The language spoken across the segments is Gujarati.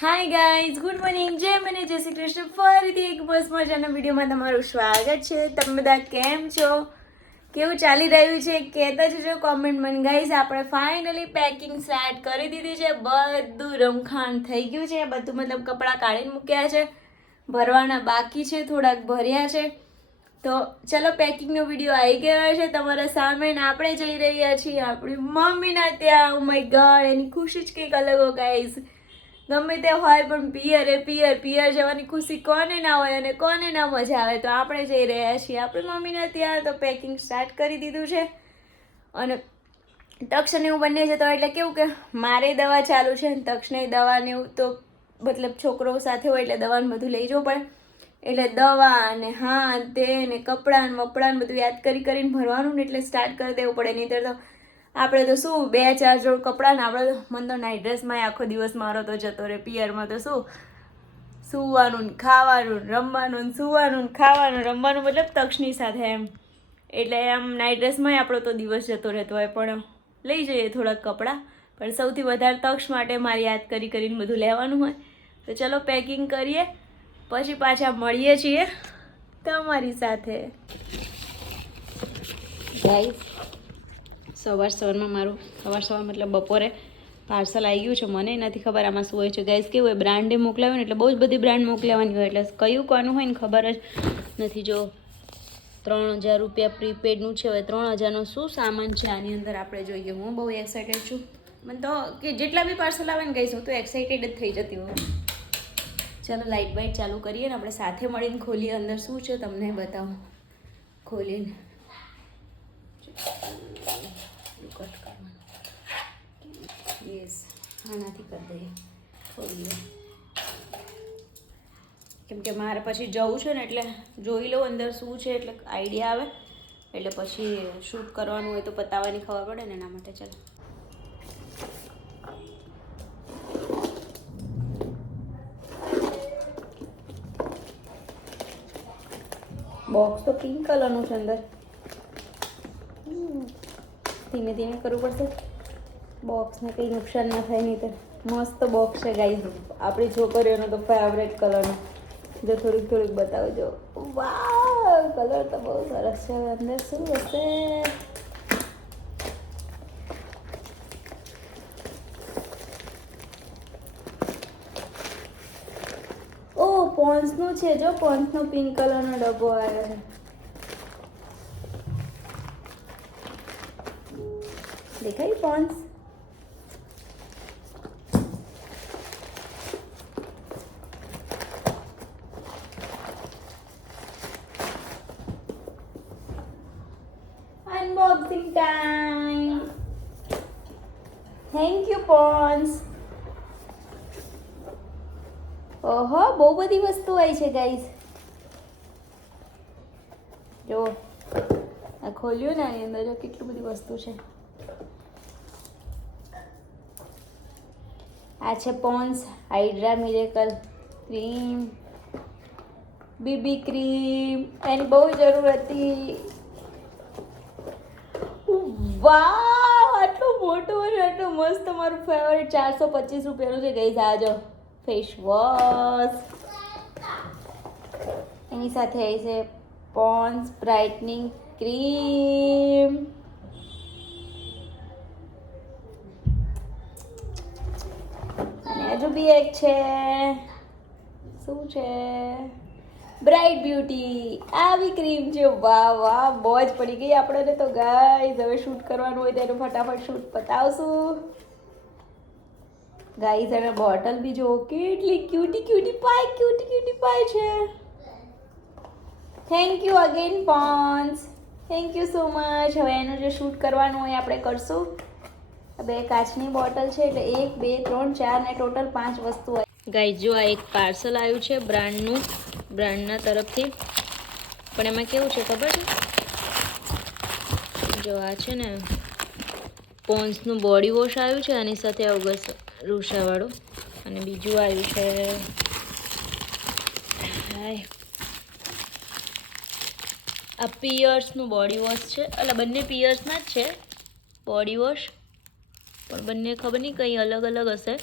હાય ગાઈઝ ગુડ મોર્નિંગ જય મને જય શ્રી કૃષ્ણ ફરીથી એક બસ મજાના વિડીયોમાં તમારું સ્વાગત છે. તમે બધા કેમ છો? કેવું ચાલી રહ્યું છે? કહેતા જજો કોમેન્ટમાં. ગાઈઝ આપણે ફાઇનલી પેકિંગ સ્ટાર્ટ કરી દીધી છે. બધું રમખાણ થઈ ગયું છે. બધું મતલબ કપડાં કાઢીને મૂક્યા છે. ભરવાના બાકી છે. થોડાક ભર્યા છે. તો ચલો પેકિંગનો વીડિયો આવી ગયો છે. તમારા સામે ને આપણે જઈ રહ્યા છીએ. આપણી મમ્મીના ત્યાં. માય ગોડ એની ખુશી જ કંઈક અલગ હો ગાઈઝ ગમે તે હોય પણ પિયર એ પિયર પિયર જવાની ખુશી કોને ના હોય અને કોને ના મજા આવે? તો આપણે જઈ રહ્યા છીએ. આપણી મમ્મીને ત્યાં તો પેકિંગ સ્ટાર્ટ કરી દીધું છે. અને તક્ષ ને એવું બંને છે તો એટલે કેવું કે મારે દવા ચાલુ છે ને તક્ષને દવાને એવું તો મતલબ છોકરો સાથે હોય એટલે દવાનું બધું લઈ જવું પડે એટલે દવા ને હા તે ને કપડાં ને મપડાં બધું યાદ કરી કરીને ભરવાનું ને એટલે સ્ટાર્ટ કરી દેવું પડે. નહીં તો આપણે તો શું, બે, ચાર જોડ કપડાં ને આપણે મન તો નાઇટ ડ્રેસમાં આખો દિવસ મારો તો જતો રહે પિયરમાં તો શું? સૂવાનું ખાવાનું રમવાનું સૂવાનું ખાવાનું રમવાનું, મતલબ તક્ષની સાથે એમ. એટલે આમ નાઇટ ડ્રેસમાં આપણો તો દિવસ જતો રહેતો હોય, પણ લઈ જઈએ થોડાક કપડાં. પણ સૌથી વધારે તક્ષ માટે મારે યાદ કરી કરીને બધું લેવાનું હોય. તો ચલો પેકિંગ કરીએ, પછી પાછા મળીએ છીએ તમારી સાથે. ગાઈસ સવાર સવારમાં મારું, સવાર સવાર મતલબ બપોરે પાર્સલ આવી ગયું છે મને નથી ખબર આમાં શું હોય છે. ગેસ કેવું હોય બ્રાન્ડે મોકલાવ્યું એટલે બહુ જ બધી બ્રાન્ડ મોકલાવાની હોય. એટલે કયું કોનું હોય ને ખબર જ નથી. જો, ત્રણ હજાર રૂપિયા પ્રીપેડનું છે. હવે ત્રણ હજારનો શું સામાન છે? આની અંદર આપણે જોઈએ. હું બહુ એક્સાઇટેડ છું. મને તો કે જેટલા બી પાર્સલ આવે ને ગઈશ હું તો એક્સાઇટેડ જ થઈ જતી હોઉં. ચાલો લાઇટ બાઇટ ચાલુ કરીએ ને, આપણે સાથે મળીને ખોલીએ અંદર. શું છે તમને બતાવું? ખોલીને. આનાથી કરી દઈએ. ખોલીએ કેમ કે મારે પછી જવું છે ને એટલે જોઈ લઉં અંદર શું છે, એટલે આઈડિયા આવે. એટલે પછી શૂટ કરવાનું હોય તો પતાવવાની ખબર પડે ને એના માટે ચાલો. બોક્સ તો પિંક કલરનું છે અંદર. ધીમે ધીમે કરવું પડશે. બોક્સને કંઈ નુકસાન ના થાય નહીં તો મસ્ત બોક્સ છે ગાઈ આપણી છોકરીઓનો તો ફેવરેટ કલરનો જો થોડુંક થોડુંક બતાવજો વાહ કલર તો બહુ સરસ છે. અંદર શું હશે? ઓ પોન્સનું છે, જો. પોન્સનો પિંક કલરનો ડબ્બો આવ્યો છે. દેખાય Pond's unboxing time. Thank you Pond's ઓહો, બહુ બધી વસ્તુ આવી છે ગાઈઝ જો, આ ખોલ્યું ને આની અંદર જો કેટલી બધી વસ્તુ છે. આ છે Pond's hydra miracle cream BB cream એની બહુ જરૂર હતી. વાહ, આટલું મોટું અને આટલું મસ્ત મારું ફેવરેટ ચારસો પચીસ રૂપિયાનું છે, ગઈ આજો ફેસ વોશ એની સાથે આવી છે પોન્સ બ્રાઇટનિંગ ક્રીમ હજુ બી એક છે. શું છે? બ્રાઇટ બ્યુટી આવી ક્રીમ છે. વાહ વાહ, મોજ પડી ગઈ આપણને તો ગાઈઝ હવે શૂટ કરવાનું હોય તો એનું ફટાફટ શૂટ પતાવશું. ગાઈઝ અને બોટલ બી જો કેટલી cutie cutie pie cutie cutie pie છે. Thank you again Pond's thank you so much હવે એનું જે શૂટ કરવાનું હોય, આપણે કરશું. બે કાચની બોટલ છે, એટલે એક, બે, ત્રણ, ચાર ને ટોટલ પાંચ વસ્તુ હોય. ગાઈઝ જો આ એક પાર્સલ આવ્યું છે બ્રાન્ડનું બ્રાન્ડના તરફથી. પણ એમાં કેવું છે ખબર છે? જો આ છે ને પોન્સનું બોડી વોશ આવ્યું છે, આની સાથે અવગસ રૂષાવાળું અને બીજું આવ્યું છે. હાય. આ પિયર્સનું બોડી વોશ છે. એટલે બંને પિયર્સના જ છે બોડી વોશ પણ બંને ખબર નહીં, કંઈ અલગ અલગ હશે.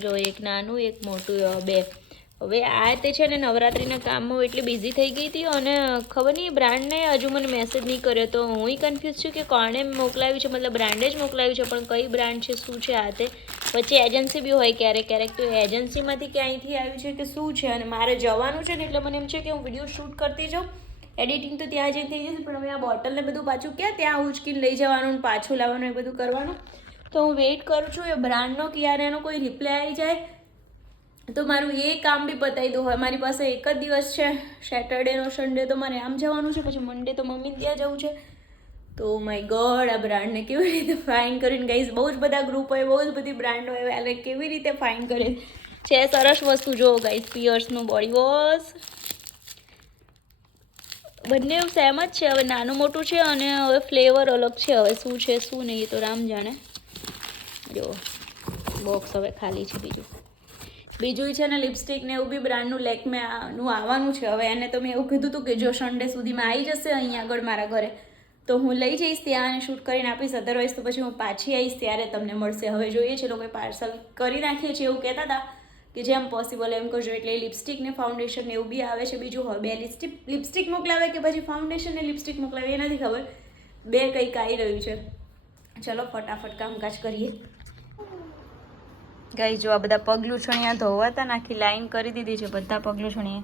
જો એક નાનું, એક મોટું, બે. હવે આ તે છે ને નવરાત્રિના કામમાં એટલી બિઝી થઈ ગઈ હતી અને ખબર નહીં, બ્રાન્ડને હજુ મને મેસેજ નહીં કર્યો. તો હું કન્ફ્યુઝ છું કે કોણે મોકલાવ્યું છે? મતલબ બ્રાન્ડે જ મોકલાવ્યું છે, પણ કઈ બ્રાન્ડ છે? શું છે આ તે? પછી એજન્સી બી હોય ક્યારેક ક્યારેક તો એજન્સીમાંથી ક્યાંયથી આવ્યું છે કે શું છે? અને મારે જવાનું છે ને એટલે મને એમ છે કે હું વીડિયો શૂટ કરતી જાઉં. એડિટિંગ તો ત્યાં જઈને થઈ જશે, પણ હવે આ બોટલને બધું પાછું ક્યાં? ત્યાં ઉચકીને લઈ જવાનું પાછું લાવવાનું એ બધું કરવાનું. તો હું વેઇટ કરું છું, એ બ્રાન્ડનો કે યાર એનો કોઈ રિપ્લાય આવી જાય. તો મારું એ કામ બી પતાવી દઉં હોય મારી પાસે એક જ દિવસ છે. સેટરડેનો સન્ડે તો મારે આમ જવાનું છે, પછી મંડે તો મમ્મી ત્યાં જવું છે. તો માય ગોડ આ બ્રાન્ડને કેવી રીતે ફાઇન કરીને ગઈશ બહુ જ બધા ગ્રુપ હોય, બહુ જ બધી બ્રાન્ડ હોય એટલે કેવી રીતે ફાઇન કરે? છે સરસ વસ્તુ, જો ગાઈસ પિયર્સનું બોડી વોશ બંને સેમ જ છે, હવે નાનું મોટું છે અને હવે ફ્લેવર અલગ છે. હવે શું છે, શું નહીં તો રામ જાણે. જો બોક્સ હવે ખાલી છે બીજું. બીજું છે ને લિપસ્ટિક ને એવું બી બ્રાન્ડનું લેકમેનું આવવાનું છે. હવે એને તો મેં એવું કીધું હતું કે જો સન્ડે સુધીમાં આવી જશે અહીંયા આગળ મારા ઘરે, તો હું લઈ જઈશ ત્યાં અને શૂટ કરીને આપીશ. અધરવાઇઝ તો પછી હું પાછી આવીશ ત્યારે તમને મળશે. હવે જોઈએ છે, લોકોએ પાર્સલ કરી નાખીએ છીએ એવું કહેતા હતા કે જેમ પોસિબલ એમ કરજો. એટલે લિપસ્ટિક ને ફાઉન્ડેશન ને એવું બી આવે છે. બીજું હવે બે લિપસ્ટિક લિપસ્ટિક મોકલાવે કે પછી ફાઉન્ડેશન ને લિપસ્ટિક મોકલાવે એ નથી ખબર. બે કંઈક આવી રહ્યું છે. ચલો ફટાફટ કામકાજ કરીએ. ગાઈ જો આ બધા પગલું છણિયા ધોવાતા નાખી લાઈન કરી દીધી છે, બધા પગલું છણિયા.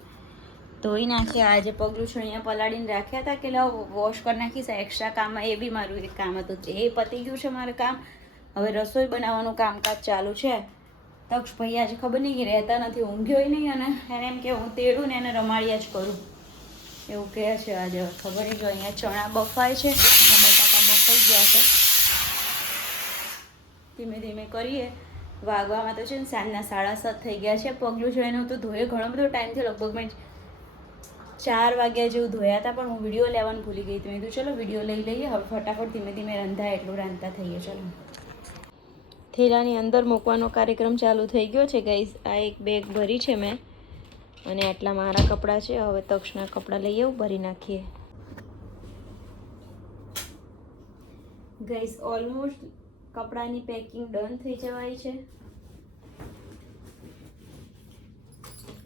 ધોઈ નાખ્યા આજે પગલું છણિયા પલાળીને રાખ્યા હતા કે લાવ વોશ કરી નાખીશ એક્સ્ટ્રા કામ એ બી મારું એક કામ હતું. એ પતી ગયું છે મારું કામ. હવે રસોઈ બનાવવાનું કામકાજ ચાલુ છે. તક્ષ ભાઈ આજે ખબર નહીં કે રહેતા નથી ઊંઘ્યોય નહીં અને એને એમ કે હું તેડું ને એને રમાડ્યા જ કરું. એવું કહે છે આજે, ખબર નહીં જો અહીંયા ચણા બફાય છે. બફાઈ ગયા છે. ધીમે ધીમે કરીએ. વાગવામાં તો છે ને સાંજના સાડા સાત થઈ ગયા છે. પગલું છે એનું તો ધોયે ઘણો બધો ટાઈમ થયો લગભગ મેં ચાર વાગ્યા જેવું ધોયા હતા, પણ હું વીડિયો લેવાનું ભૂલી ગઈ હતી. મેં ચલો વીડિયો લઈ લઈએ. હવે ફટાફટ ધીમે ધીમે રંધાય, એટલું રાંધતા થઈએ. ચલો. થેલાની અંદર મૂકવાનો કાર્યક્રમ ચાલુ થઈ ગયો છે ગાઈઝ આ એક બેગ ભરી છે મેં. અને આટલા મારા કપડાં છે. હવે તક્ષના કપડાં લઈ આવું, ભરી નાખીએ. ગઈસ ઓલમોસ્ટ કપડાની પેકિંગ ડન થઈ જવાય છે.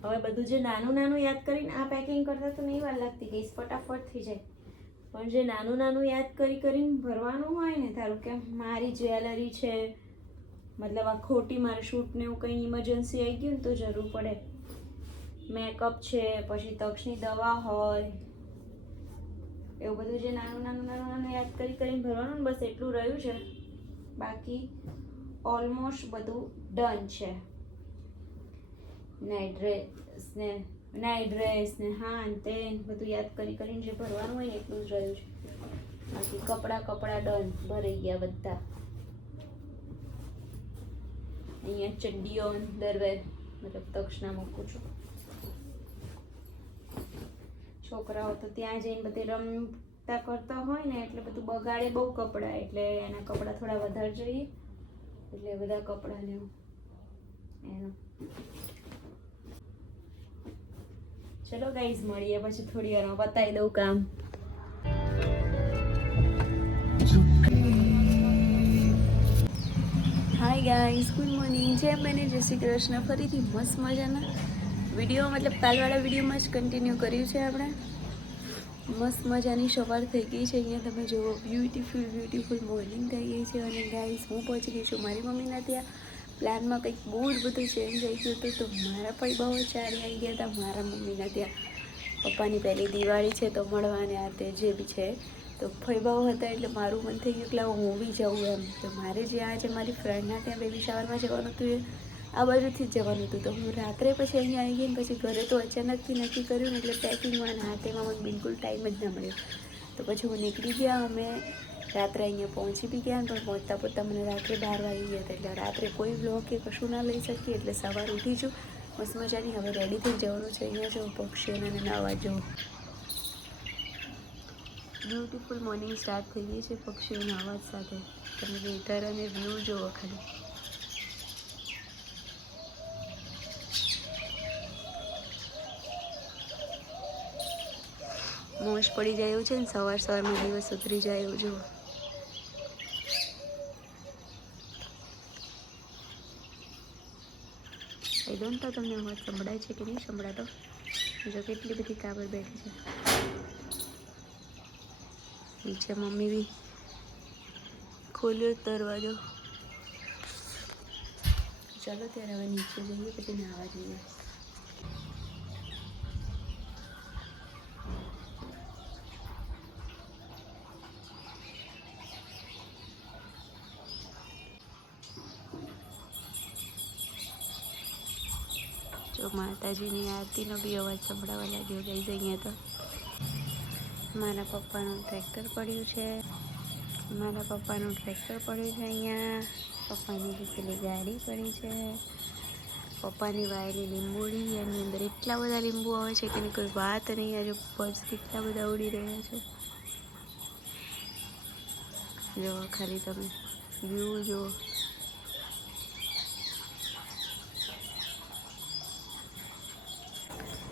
હવે બધું જે નાનું નાનું યાદ કરીને આ પેકિંગ કરતા તો નહીં વાર લાગતી ગઈ ફટાફટ થઈ જાય. પણ જે નાનું નાનું યાદ કરી કરીને ભરવાનું હોય ને, ધારો કે મારી જ્વેલરી છે, મતલબ આ ખોટી મારે શૂટને એવું કંઈ ઇમરજન્સી આવી ગયું ને તો જરૂર પડે. મેકઅપ છે, પછી તક્ષની દવા હોય. એવું બધું જે નાનું નાનું નાનું નાનું યાદ કરી કરીને ભરવાનું બસ એટલું રહ્યું છે. બાકી ઓલમોસ્ટ બધું ડન છે. નાઇટ ડ્રેસ ને નાઇટ ડ્રેસ ને, હા તે બધું યાદ કરી કરીને જે ભરવાનું હોય ને એટલું જ રહ્યું છે. બાકી કપડાં કપડાં ડન ભરાઈ ગયા બધા. અહીંયા ચડ્ડીઓ દરવેર મતલબ તક્ષના મૂકું છું. છોકરાઓ તો ત્યાં જઈને બધે રમતા કરતા હોય ને એટલે બધું બગાડે બહુ કપડાં, એટલે એના કપડાં થોડા વધારે જોઈએ. એટલે બધા કપડાં લેવું. એનું. ચલો ગાઈઝ મળીએ પછી થોડી વારમાં. બતાવી દઉં કામ. હાય ગાઈઝ ગુડ મોર્નિંગ જય મને જય શ્રી કૃષ્ણ. ફરીથી મસ્ત મજાના. વીડિયો મતલબ કાલવાળા વિડીયોમાં જ કન્ટિન્યુ કર્યું છે આપણે. મસ્ત મજાની સવાર થઈ ગઈ છે. અહીંયા તમે જુઓ બ્યુટીફુલ બ્યુટીફુલ મોર્નિંગ થઈ ગઈ છે. અને ગાઈઝ હું પહોંચી ગઈ છું મારી મમ્મીના ત્યાં. પ્લાનમાં કંઈક બહુ જ બધું ચેન્જ આવી ગયું હતું. તો મારા પણ બહુ ચારી આવી ગયા હતા મારા મમ્મીના ત્યાં. પપ્પાની પહેલી દિવાળી છે તો મળવાને આ તે જે બી છે, તો ફૈબાઓ હતા. એટલે મારું મન થઈ ગયું કે હું બી જાઉં એમ. તો મારે જે આજે મારી ફ્રેન્ડના ત્યાં બેબી શાવરમાં જવાનું હતું એ આ બાજુથી જ જવાનું હતું તો હું રાત્રે પછી અહીંયા આવી ગઈ ને પછી ઘરે તો અચાનકથી નક્કી કર્યું ને એટલે પેકિંગમાં ને તેમાં મને બિલકુલ ટાઈમ જ ના મળ્યો. તો પછી હું નીકળી ગયા, અમે રાત્રે અહીંયા પહોંચી બી ગયા પણ પહોંચતા પહોંચતા મને રાત્રે બાર વાગી ગયા એટલે રાત્રે કોઈ બ્લોગ કે કશું ના લઈ શકીએ એટલે સવાર ઉઠી છું. મસ્ત મજાની હવે રેડી થઈ જવાનું છે. અહીંયા જો પક્ષીઓને નાવા જવું બ્યુટીફુલ મોર્નિંગ સ્ટાર્ટ થઈ ગઈ છે પક્ષીઓના અવાજ સાથે. તમે વેધર અને વ્યૂ જુઓ ખાલી. મોજ પડી જાય એવું છે ને? સવાર સવારમાં દિવસ ઉતરી જાય એવું, જુઓ. દો ને તો તમને અવાજ સંભળાય છે કે નહીં સંભળાતો? જો કેટલી બધી કાબર બેઠી છે. નીચે મમ્મી બી ખોલ્યો દરવાજો. ચાલો ત્યારે હવે નીચે જઈએ, પછી નાહવા જઈએ જો માતાજીની આરતીનો બી અવાજ સંભળાવા લાગ્યો ગઈ અહીંયા તો. મારા પપ્પાનું ટ્રેક્ટર પડ્યું છે. મારા પપ્પાનું ટ્રેક્ટર પડ્યું છે અહીંયા. પપ્પાની પેલી ગાડી પડી છે. પપ્પાની વાયેલી લીંબુડી એની અંદર એટલા બધા લીંબુ આવે છે કે એની કોઈ વાત નહીં, આજે પર્સ કેટલા બધા ઉડી રહ્યા છે. જો ખાલી તમે. વ્યૂ જુઓ.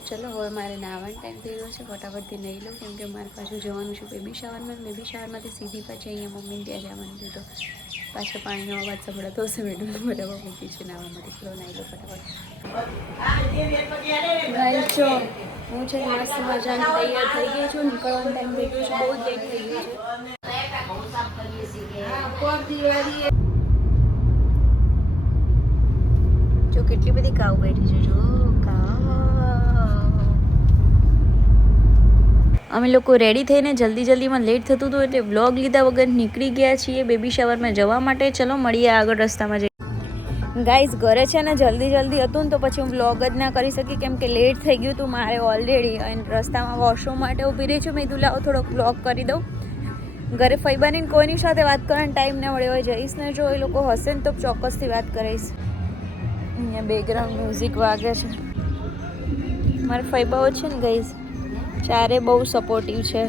ચલો, હવે મારે નાવાનો ટાઈમ થઈ ગયો છે. ફટાફટથી નહીં લઉં, કેમ કે મારે પાછું જવાનું છે બેબી શાવરમાં. બેબી શાવરમાંથી સીધી પાછી અહીંયા મમ્મીને ત્યાં જવાનું હતું તો પાછો પાણીનો અવાજ સંભળાતો હશે મેડમ બરાબર મૂકી છે નાવા માટે નાઈ લો ફટાફટ. હું છે મસ્ત તૈયાર થઈ ગઈ થઈ ગયો જ કેટલી બધી કાવ બેઠી છે, જો કાવ અમે લોકો રેડી થઈને જલ્દી જલ્દીમાં લેટ થતું હતું એટલે વ્લોગ લીધા વગર નીકળી ગયા છીએ બેબી શાવરમાં જવા માટે. ચલો મળીએ આગળ રસ્તામાં જઈ. ગાઈઝ ઘરે છે ને જલ્દી જલ્દી હતું ને તો પછી હું વ્લોગ જ ના કરી શકી કેમ કે લેટ થઈ ગયું હતું મારે ઓલરેડી અને રસ્તામાં વોશરૂમ માટે ઊભી રહી છું. મેં કીધું, લાવો થોડોક બ્લોગ કરી દઉં. ઘરે ફૈબાની કોઈની સાથે વાત કરવાનો ટાઈમ ના મળ્યો હોય, જઈશ ને જો એ લોકો હશે ને તો ચોક્કસથી વાત કરીશ. અહીંયા બેકગ્રાઉન્ડ મ્યુઝિક વાગે છે. મારા ફૈબાઓ છે ને ગઈશ ચારે બહુ સપોર્ટિવ છે.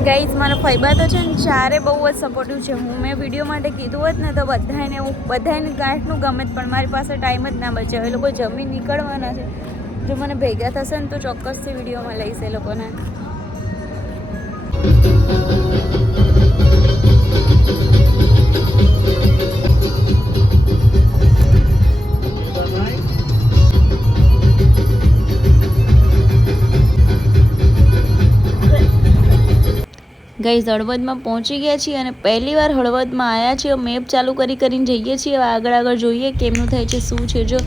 ગાઈઝ મારા ફૈબા તો છે ને, ચારે બહુ જ સપોર્ટિવ છે. હું મેં વીડિયો માટે કીધું હોત ને તો બધાને હું બધાને ગાંઠનું ગમે પણ મારી પાસે ટાઈમ જ ના બચે. એ લોકો જમી નીકળવાના છે. જો મને ભેગા થશે ને તો ચોક્કસથી વિડીયોમાં લઈશ એ લોકોને. ગઈ હળવદમાં પહોંચી ગયા છીએ અને પહેલી વાર હળવદમાં આવ્યા છીએ. મેપ ચાલુ કરી કરીને જઈએ છીએ. આગળ આગળ જોઈએ કેમનું થાય છે, શું છે. જો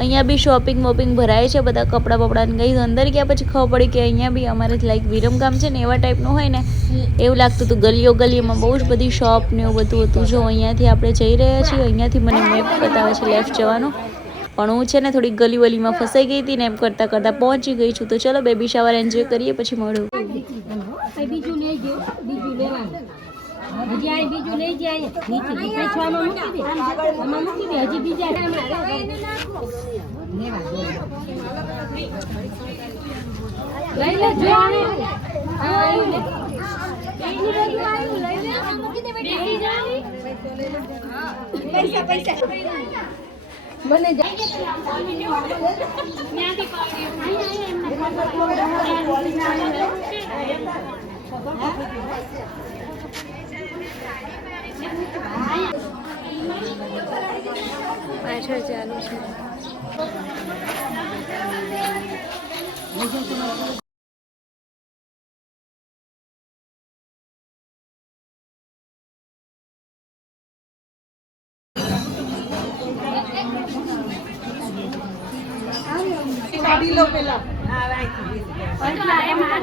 અહીંયા બી શોપિંગ વોપિંગ ભરાય છે, બધા કપડાં બપડાને ગઈ અંદર ગયા પછી ખબર પડી કે અહીંયા બી અમારે લાઈક વિરમગામ છે ને એવા ટાઈપનું હોય ને, એવું લાગતું હતું, ગલીઓ ગલીઓમાં બહુ જ બધી શોપ ને એવું બધું હતું. જો અહીંયાથી આપણે જઈ રહ્યા છીએ, અહીંયાથી મને મેપ બતાવે છે લેફ્ટ જવાનું. પણ હું છે ને થોડી ગલી વલીમાં ફસાઈ ગઈ હતી ને એમ કરતાં કરતાં પહોંચી ગઈ છું. તો ચલો બેબી શાવર એન્જોય કરીએ, પછી મળું કઈ બીજું લેજો બીજું લેવાનું હજી આ બીજું લઈ જાય નીચે પૈસામાં મૂકી દે. આમાં મૂકી દે. હજી બીજા લઈ લે, જો આવ્યું લે. પાછળ ચાલુ છે કાઢી લો પેલા હા એમાં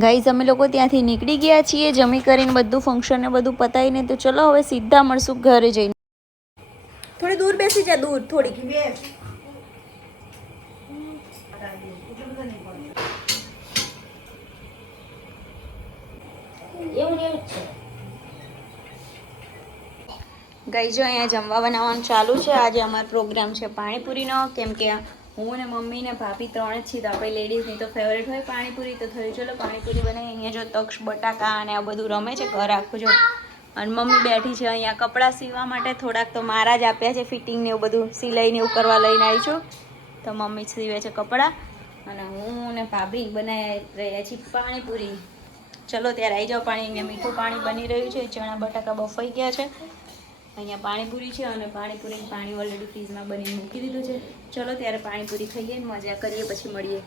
ગાઈઝ અમે લોકો ત્યાંથી નીકળી ગયા છીએ. જમી કરીને બધું ફંક્શન ને બધું પતાવીને તો ચલો હવે સીધા મળશું ઘરે જઈને. થોડી દૂર બેસી જા દૂર થોડીક. એવું ને એવું જ છે. ગઈ જો અહીંયા જમવા બનાવવાનું ચાલુ છે. આજે અમારો પ્રોગ્રામ છે પાણીપુરીનો. કેમ કે હું ને મમ્મી ને ભાભી ત્રણ જ છીએ તો આપણે લેડીઝની તો ફેવરેટ હોય પાણીપુરી તો થયું. ચલો પાણીપુરી બનાવી અહીંયા જો તક્ષ બટાકા અને આ બધું રમે છે ઘર આખું જો. અને મમ્મી બેઠી છે અહીંયા કપડાં સીવવા માટે થોડાક તો મારા જ આપ્યા છે ફિટિંગ ને એવું બધું સિલાઈ ને એવું કરવા લઈને આવી છું. તો મમ્મી સીવે છે કપડાં. અને હું ને ભાભી બનાવી રહ્યા છીએ પાણીપુરી. ચલો ત્યારે આવી જાઓ પાણી. અહીંયા મીઠું પાણી બની રહ્યું છે. ચણા, બટાકા બફાઈ ગયા છે. અહીંયા પાણીપુરી છે અને પાણીપુરી પાણી ઓલરેડી ફ્રીજમાં બનીને મૂકી દીધું છે. ચલો ત્યારે પાણીપુરી ખાઈએ, મજા કરીએ, પછી મળીએ.